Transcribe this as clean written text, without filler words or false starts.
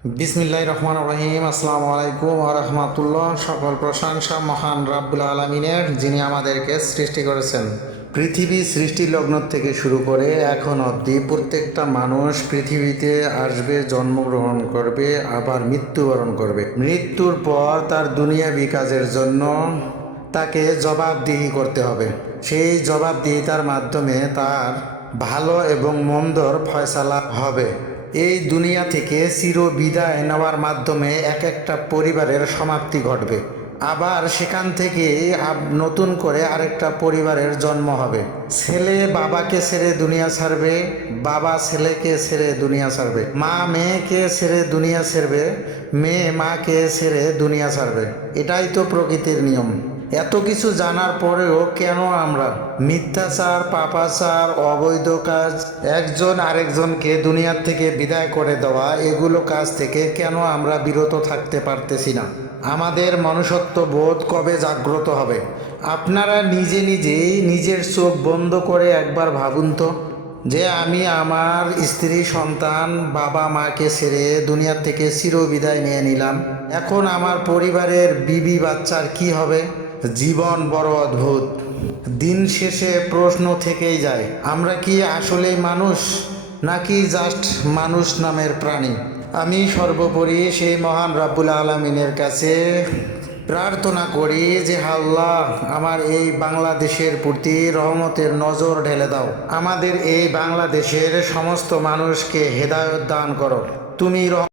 বিসমিল্লাহির রহমানির রহিম। আসসালামু আলাইকুম ওয়া রাহমাতুল্লাহ। সকল প্রশংসা মহান রাব্বুল আলামিনের, যিনি আমাদেরকে সৃষ্টি করেছেন। পৃথিবী সৃষ্টি লগ্ন থেকে শুরু করে এখন অবধি প্রত্যেকটা মানুষ পৃথিবীতে আসবে, জন্মগ্রহণ করবে, আবার মৃত্যুবরণ করবে। মৃত্যুর পর তার দুনিয়াবি কাজের জন্য তাকে জবাবদিহি করতে হবে। সেই জবাবদিহিতার মাধ্যমে তার ভালো এবং মন্দর ফয়সালা হবে। এই দুনিয়া থেকে চির বিদায় নেওয়ার মাধ্যমে এক একটা পরিবারের সমাপ্তি ঘটবে, আবার সেখান থেকে নতুন করে আরেকটা পরিবারের জন্ম হবে। ছেলে বাবাকে ছেড়ে দুনিয়া ছাড়বে, বাবা ছেলেকে ছেড়ে দুনিয়া ছাড়বে, মা মেয়েকে ছেড়ে দুনিয়া ছাড়বে, মেয়ে মাকে ছেড়ে দুনিয়া ছাড়বে। এটাই তো প্রকৃতির নিয়ম। এত কিছু জানার পরেও কেন আমরা মিথ্যাচার, পাপাচার, অবৈধ কাজ, একজন আরেকজনকে দুনিয়ার থেকে বিদায় করে দেওয়া, এগুলো কাজ থেকে কেন আমরা বিরত থাকতে পারতেছি না? আমাদের মনুষ্যত্ব বোধ কবে জাগ্রত হবে? আপনারা নিজে নিজেই নিজের চোখ বন্ধ করে একবার ভাবুন তো, যে আমি আমার স্ত্রী, সন্তান, বাবা মাকে ছেড়ে দুনিয়ার থেকে চিরবিদায় নিয়ে নিলাম। এখন আমার পরিবারের বিবি বাচ্চার কি হবে? জীবন বড় অদ্ভুত। দিন শেষে প্রশ্ন থেকেই যায়, আমরা কি আসলেই মানুষ, নাকি জাস্ট মানুষ নামের প্রাণী? আমি সর্বোপরি সেই মহান রাব্বুল আলামিনের কাছে প্রার্থনা করি যে আল্লাহ, আমার এই বাংলাদেশের প্রতি রহমতের নজর ঢেলে দাও। আমাদের এই বাংলাদেশের সমস্ত মানুষকে হেদায়েত দান করো। তুমি